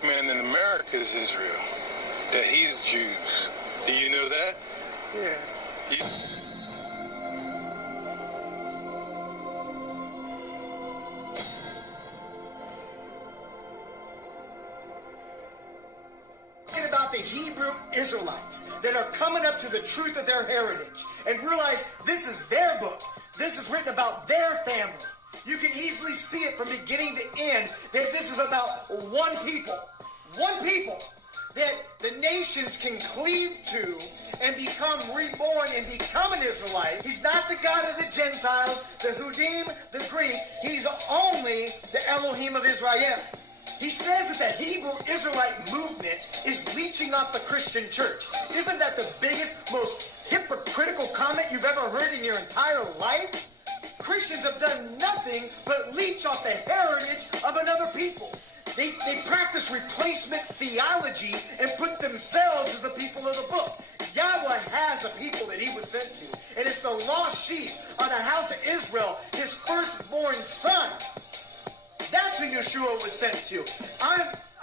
black man in America is Israel. That he's Jews. Do you know that? Yes. About the Hebrew Israelites that are coming up to the truth of their heritage and realize this is their book. This is written about their family. You can easily see it from beginning to end that this is about one people that the nations can cleave to and become reborn and become an Israelite. He's not the God of the Gentiles, the Hudim, the Greek. He's only the Elohim of Israel. He says that the Hebrew Israelite movement is leeching off the Christian church. Isn't that the biggest, most hypocritical comment you've ever heard in your entire life? Christians have done nothing but leech off the heritage of another people. They practice replacement theology and put themselves as the people of the book. Yahweh has a people that he was sent to, and it's the lost sheep of the house of Israel, his firstborn son. That's who Yeshua was sent to.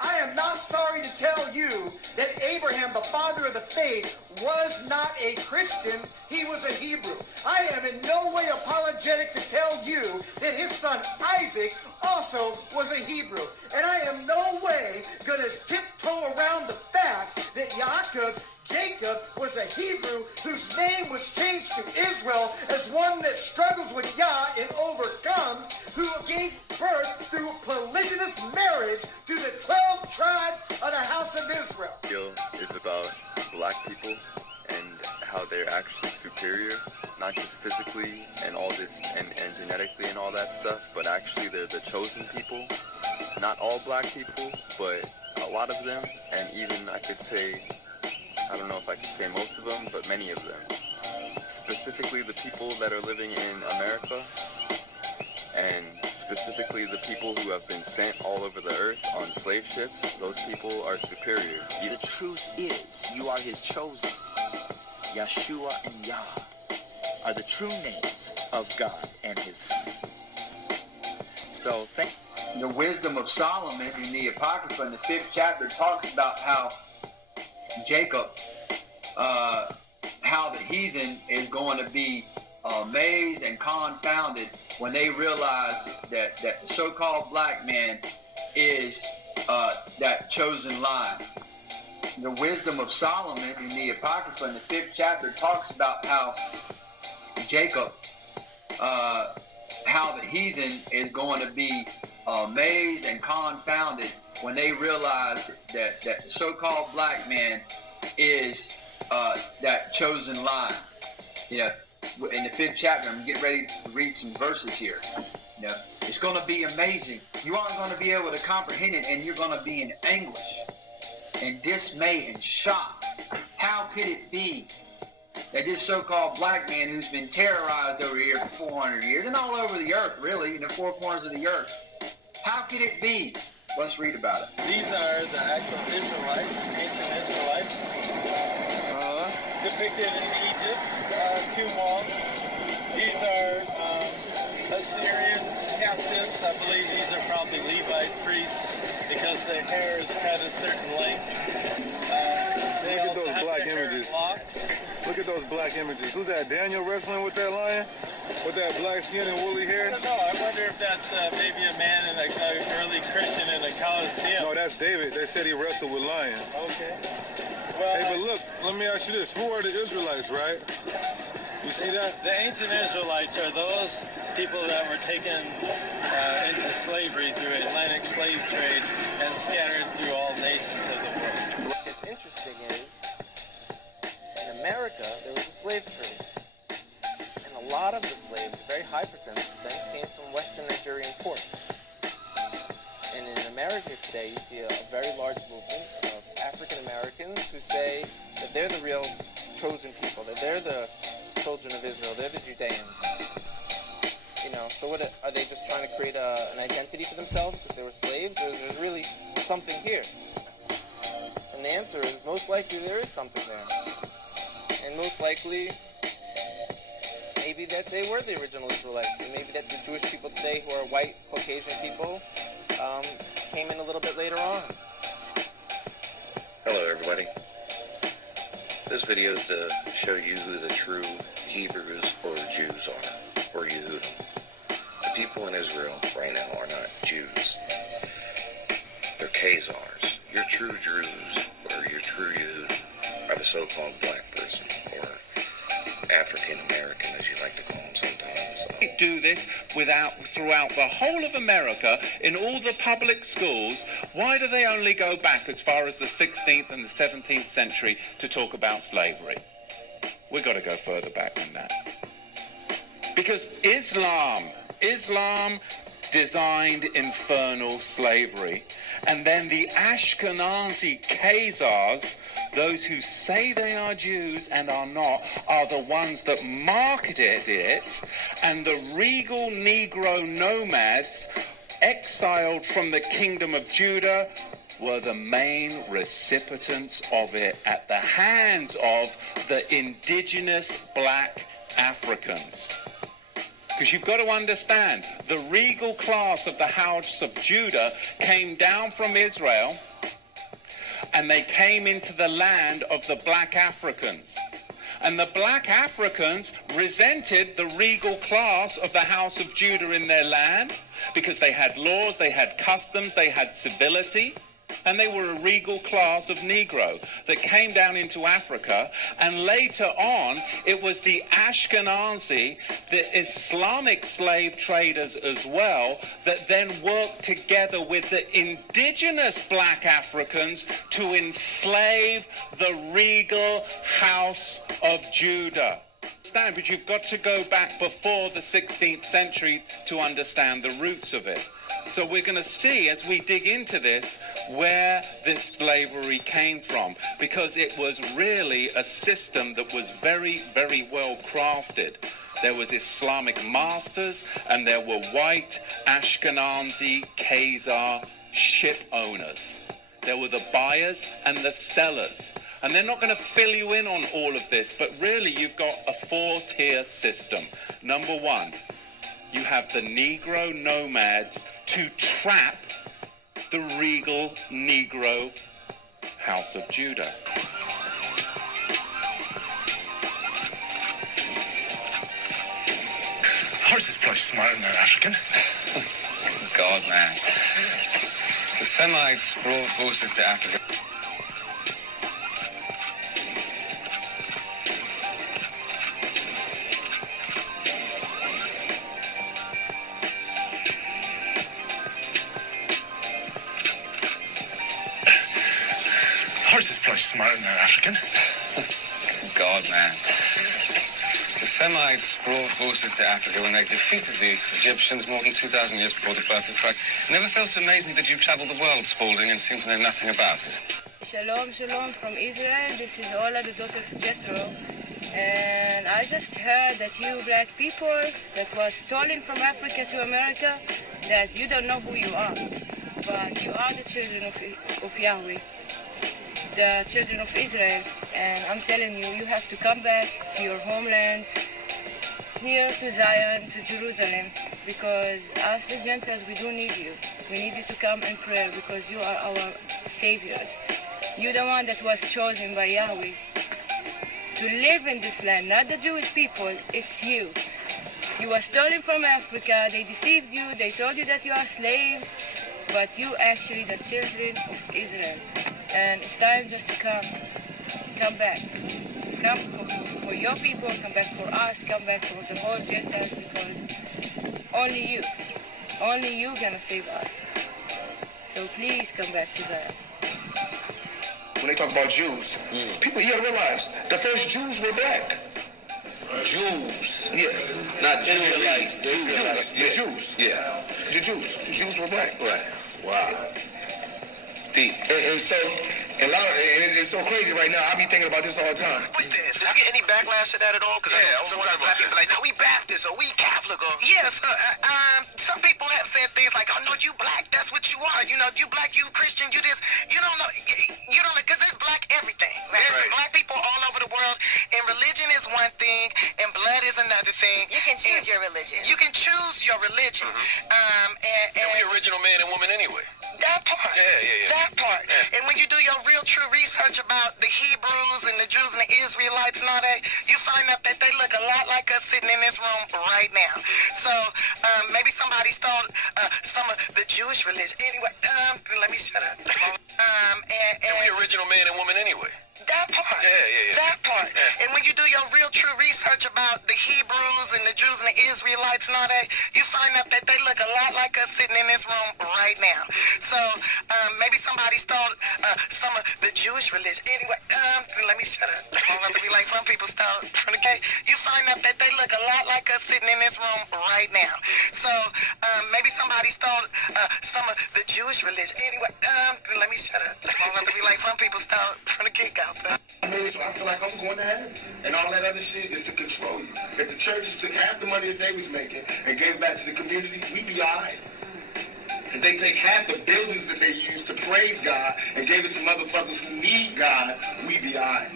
I am not sorry to tell you that Abraham, the father of the faith, was not a Christian. He was a Hebrew. I am in no way apologetic to tell you that his son Isaac also was a Hebrew. And I am no way going to tiptoe around the fact that Jacob was a Hebrew whose name was changed to Israel as one that struggles with Yah and overcomes, who gave birth through polygynous marriage to the 12 tribes of the house of Israel. Is about black people and how they're actually superior, not just physically and all this and genetically and all that stuff, but actually they're the chosen people. Not all black people, but a lot of them, and even I could say, I don't know if I can say most of them, but many of them. Specifically the people that are living in America, and specifically the people who have been sent all over the earth on slave ships. Those people are superior. The truth is, you are his chosen. Yeshua and Yah are the true names of God and his son. So the wisdom of Solomon in the Apocrypha in the 5th chapter talks about how Jacob, how the heathen is going to be amazed and confounded when they realize that the so-called black man is that chosen line. The wisdom of Solomon in the Apocrypha in the 5th chapter talks about how Jacob, how the heathen is going to be amazed and confounded when they realize that the so-called black man is that chosen line. In the 5th chapter, I'm getting ready to read some verses here. It's going to be amazing. You aren't going to be able to comprehend it, and you're going to be in anguish and dismay and shock. How could it be that this so-called black man who's been terrorized over here for 400 years and all over the earth, really, in the four corners of the earth, how could it be? Let's read about it. These are the actual Israelites, ancient Israelites, depicted in Egypt, tomb walls. These are Assyrian captives. I believe these are probably Levite priests because their hair is cut a certain length. They Look at those black images. Locks. Look at those black images. Who's that? Daniel wrestling with that lion? With that black skin and woolly hair? I don't know. I wonder if that's maybe a man in an early Christian in a Colosseum. No, that's David. They said he wrestled with lions. Okay. Well, hey, but look, let me ask you this. Who are the Israelites, right? You see that? The ancient Israelites are those people that were taken into slavery through Atlantic slave trade and scattered through all nations of the world. What's interesting is, in America, there was a slave trade. And a lot of the slaves, a very high percentage of them, came from Western Nigerian ports. And in America today, you see a very large movement of African Americans who say that they're the real chosen people, that they're the children of Israel, they're the Judeans. So what are they just trying to create an identity for themselves because they were slaves, or is there really something here? And the answer is most likely there is something there. And most likely maybe that they were the original Israelites, and maybe that the Jewish people today who are white Caucasian people came in a little bit later on. Hello everybody. This video is to show you who the true Hebrews or Jews are, or Yehudim. The people in Israel right now are not Jews. They're Khazars. Your true Druze, or your true Yehudim, are the so-called black person, or African American as you like to call them sometimes. They do this throughout the whole of America in all the public schools. Why do they only go back as far as the 16th and the 17th century to talk about slavery? We've got to go further back than that. Because Islam designed infernal slavery. And then the Ashkenazi Khazars, those who say they are Jews and are not, are the ones that marketed it, and the regal Negro nomads exiled from the kingdom of Judah were the main recipients of it at the hands of the indigenous black Africans. Because you've got to understand, the regal class of the house of Judah came down from Israel, and they came into the land of the black Africans. And the black Africans resented the regal class of the house of Judah in their land, because they had laws, they had customs, they had civility. And they were a regal class of Negro that came down into Africa. And later on, it was the Ashkenazi, the Islamic slave traders as well, that then worked together with the indigenous black Africans to enslave the regal house of Judah. But you've got to go back before the 16th century to understand the roots of it. So we're going to see, as we dig into this, where this slavery came from, because it was really a system that was very, very well crafted. There was Islamic masters, and there were white Ashkenazi Khazar ship owners. There were the buyers and the sellers. And they're not going to fill you in on all of this, but really you've got a four-tier system. Number one, you have the Negro nomads to trap the regal Negro house of Judah. Horses play smarter than African. God, man. The Semites brought horses to Africa. Horses play smarter than African. God, man. The Semites brought horses to Africa when they defeated the Egyptians more than 2,000 years before the birth of Christ. It never fails to amaze me that you've traveled the world, Spalding, and seem to know nothing about it. Shalom, shalom from Israel. This is Ola, the daughter of Jethro. And I just heard that you black people that was stolen from Africa to America, that you don't know who you are. But you are the children of Yahweh, the children of Israel. And I'm telling you, you have to come back to your homeland, here to Zion, to Jerusalem, because us the Gentiles, we do need you. We need you to come and pray, because you are our saviors. You're the one that was chosen by Yahweh to live in this land, not the Jewish people, it's you. You were stolen from Africa, they deceived you, they told you that you are slaves, but you actually the children of Israel. And it's time just to come back. Come for your people, come back for us, come back for the whole Gentiles, because only you gonna save us. So please come back to Zion. When they talk about Jews, people here realize the first Jews were black. Jews. Yes. Not Israelites. Jews. Yeah. The Jews. The Jews were black. Right. Wow. It's deep. And it's so crazy right now. I be thinking about this all the time. With this, did you get any backlash to that at all? Because sometimes black people are like, no, we Baptist or we Catholic or yes. Some people have said things like, oh no, you black, that's what you are. You know, you black, you Christian, you this. You don't know, because there's black everything. Right. There's black people all over the world, and religion is one thing, and blood is another thing. You can choose your religion. You can choose your religion. And we original man and woman anyway. That part. That part. And when you do your real true research about the Hebrews and the Jews and the Israelites and all that, you find out that they look a lot like us sitting in this room right now. So maybe somebody stole some of the Jewish religion. Anyway, let me shut up. And we original man and woman anyway. That part. That part. And when you do your real true research about the Hebrews and the Jews and the Israelites and all that, you find out that they look a lot like us sitting in this room right now. So maybe somebody stole some of the Jewish religion. Anyway, let me shut up. I don't have to be like some people stole from the cake. You find out that they look a lot like us sitting in this room right now. So maybe somebody stole some of the Jewish religion. Anyway, let me shut up. I don't have to be like some people stole from the cake out. I mean, so I feel like I'm going to heaven. And all that other shit is to control you. If the churches took half the money that they was making and gave it back to the community, we'd be all right. If they take half the buildings that they use to praise God and gave it to motherfuckers who need God, we'd be all right.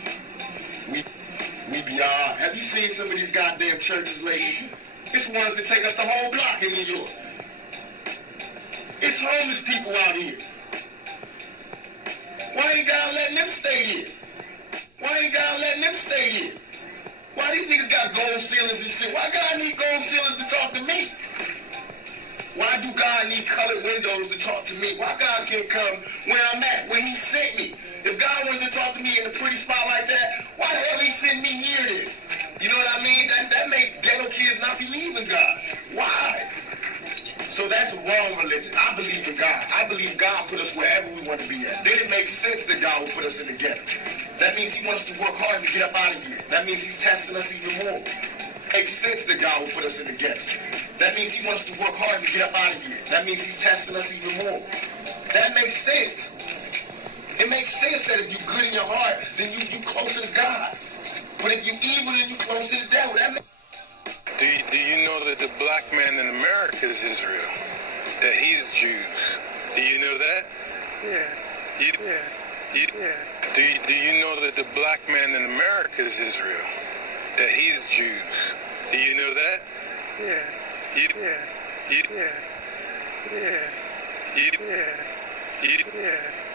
We'd be all right. Have you seen some of these goddamn churches lately? It's ones that take up the whole block in New York. It's homeless people out here. Why ain't God letting them stay here? Why ain't God letting them stay here? Why these niggas got gold ceilings and shit? Why God need gold ceilings to talk to me? Why do God need colored windows to talk to me? Why God can't come where I'm at, where he sent me? If God wanted to talk to me in a pretty spot like that, why the hell he sent me here then? You know what I mean? That make ghetto kids not believe in God. Why? So that's a wrong religion. I believe in God. I believe God put us wherever we want to be at. Then it makes sense that God will put us in the ghetto. That means he wants us to work hard to get up out of here. That means he's testing us even more. It makes sense that God will put us in the ghetto. That means he wants us to work hard to get up out of here. That means he's testing us even more. That makes sense. It makes sense that if you're good in your heart, then you closer to God. But if you're evil, then you're close to the devil. Do you know that the black man in America is Israel? That he's Jews? Do you know that? Yes. Do you know that the black man in America is Israel? That he's Jews? Do you know that? Yes. Yes.